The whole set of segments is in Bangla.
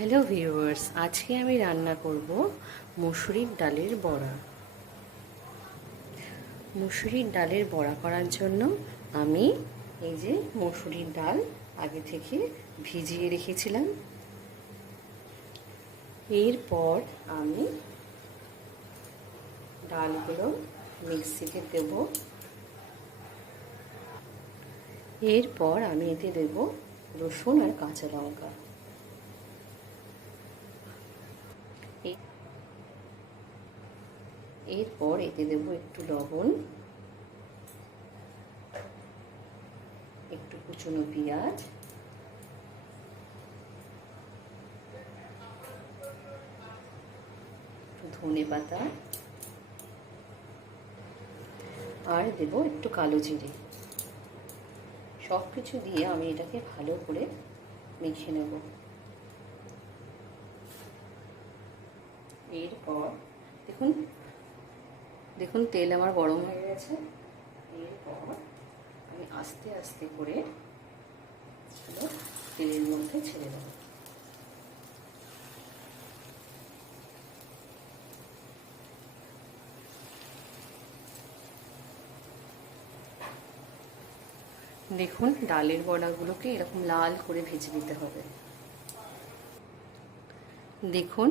হ্যালো ভিউয়ার্স আজকে আমি রান্না করব মুসুরির ডালের বড়া। মুসুরির ডালের বড়া করার জন্য আমি এই যে মুসুরির ডাল আগে থেকে ভিজিয়ে রেখেছিলাম। এরপর আমি ডালগুলো মিক্সিতে দেব। এরপর আমি এতে দেব রসুন আর কাঁচা লঙ্কা। এরপর এতে দেব একটু লবণ, একটু কুচনো পেঁয়াজ ধনে পাতা, আর দেব একটু কালো জিরে। সব কিছু দিয়ে আমি এটাকে ভালো করে মেখে নেব। এরপর দেখুন দেখুন, তেল আমার গরম হয়ে গেছে। এরপর আমি আস্তে আস্তে করে তেলের মধ্যে ছেড়ে দেবো। দেখুন, ডালের বড়াগুলোকে এরকম লাল করে ভেজে নিতে হবে। দেখুন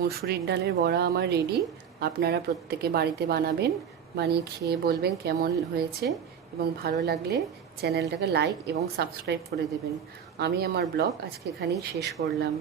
মুসুরির ডালের বড়া আমার রেডি আপনারা প্রত্যেকে বাড়িতে বানাবেন, বানিয়ে খেয়ে বলবেন কেমন হয়েছে এবং ভালো লাগলে চ্যানেলটাকে লাইক এবং সাবস্ক্রাইব করে দেবেন। আমি আমার ব্লগ আজকে এখানেই শেষ করলাম।